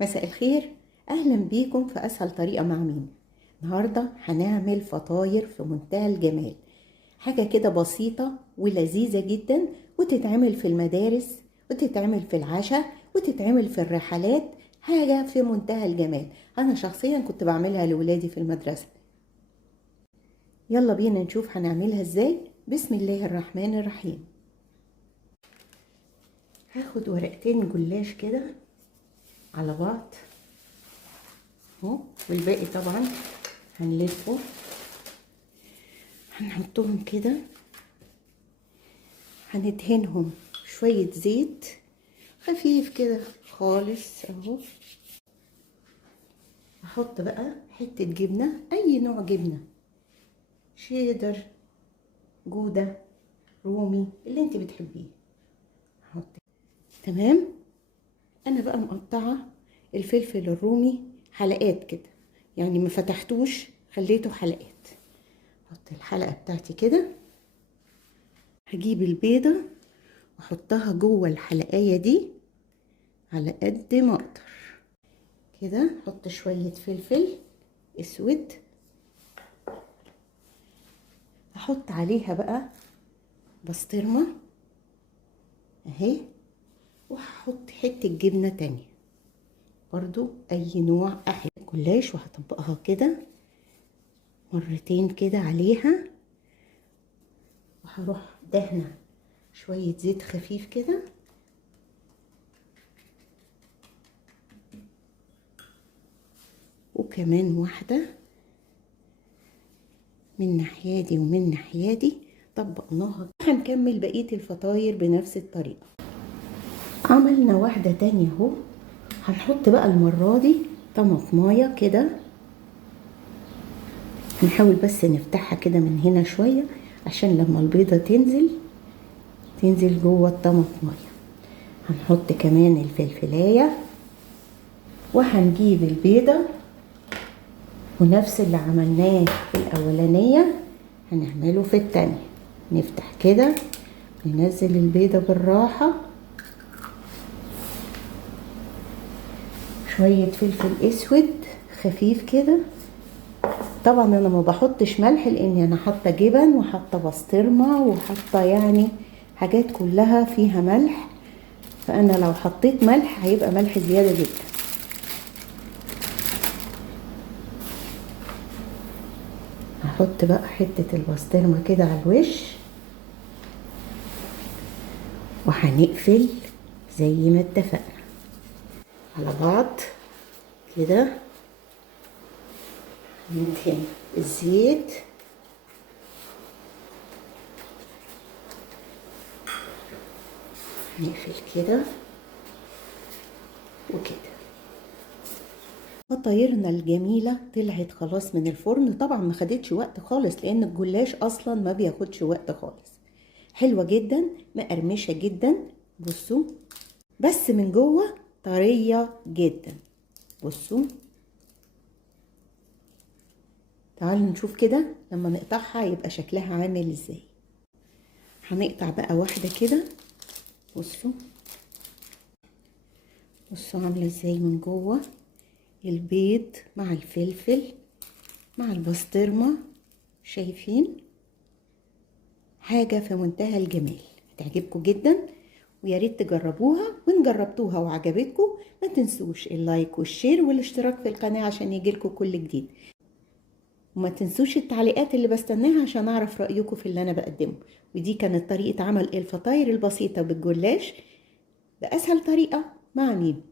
مساء الخير. اهلا بيكم في اسهل طريقه مع مين. النهارده هنعمل فطاير في منتهى الجمال، حاجه كده بسيطه ولذيذه جدا، وتتعمل في المدارس وتتعمل في العشاء وتتعمل في الرحلات. حاجه في منتهى الجمال. انا شخصيا كنت بعملها لولادي في المدرسه. يلا بينا نشوف هنعملها ازاي. بسم الله الرحمن الرحيم. هاخد ورقتين جلاش كده على بعض اهو، والباقي طبعا هنلفه، هنحطهم كده، هندهنهم شوية زيت خفيف كده خالص اهو. هحط بقى حتة جبنة، اي نوع جبنة، شيدر، جودة، رومي، اللي انت بتحبيه هحط. تمام. انا بقى مقطعة الفلفل الرومي حلقات كده، يعني ما فتحتوش، خليته حلقات. احط الحلقة بتاعتي كده، هجيب البيضة واحطها جوه الحلقايه دي على قد ما اقدر كده. احط شويه فلفل اسود، احط عليها بقى بسطرمه اهي، وهحط حته جبنه تانية برضو اي نوع احب. جلاش وهطبقها كده مرتين كده عليها، وهروح دهنه شويه زيت خفيف كده، وكمان واحده من ناحية دي ومن ناحية دي. طبقناها. هنكمل بقية الفطاير بنفس الطريقة. عملنا واحدة تانية اهو. هنحط بقى المرة دي طماطمايه كده، نحاول بس نفتحها كده من هنا شوية عشان لما البيضة تنزل جوه الطماطمايه. هنحط كمان الفلفلاية، وهنجيب البيضة ونفس اللي عملناه في الأولانية هنعمله في التانية. نفتح كده، ننزل البيضة بالراحة، شوية فلفل اسود خفيف كده. طبعا انا ما بحطش ملح لان انا حاطه جبن وحاطه بسطرمه وحاطه يعني حاجات كلها فيها ملح، فانا لو حطيت ملح هيبقى ملح زياده جدا. هحط بقى حته البسطرمه كده على الوش، وهنقفل زي ما اتفقنا على بعض كده. ندهن الزيت، نقفل كده وكده. فطايرنا الجميلة طلعت خلاص من الفرن. طبعا ما خدتش وقت خالص لان الجلاش اصلا ما بياخدش وقت خالص. حلوة جدا، مقرمشة جدا، بصوا بس من جوه طرية جدا. بصوا، تعالوا نشوف كده لما نقطعها يبقى شكلها عامل ازاي. هنقطع بقى واحدة كده، بصوا عاملة ازاي من جوه، البيض مع الفلفل مع البسطرمة. شايفين؟ حاجة في منتهى الجمال، هتعجبكم جدا ويا ريت تجربوها. وان جربتوها وعجبتكم ما تنسوش اللايك والشير والاشتراك في القناة عشان يجيلكم كل جديد، وما تنسوش التعليقات اللي بستناها عشان اعرف رأيكم في اللي انا بقدمه. ودي كانت طريقة عمل الفطاير البسيطة بالجلاش بأسهل طريقة مع ميم.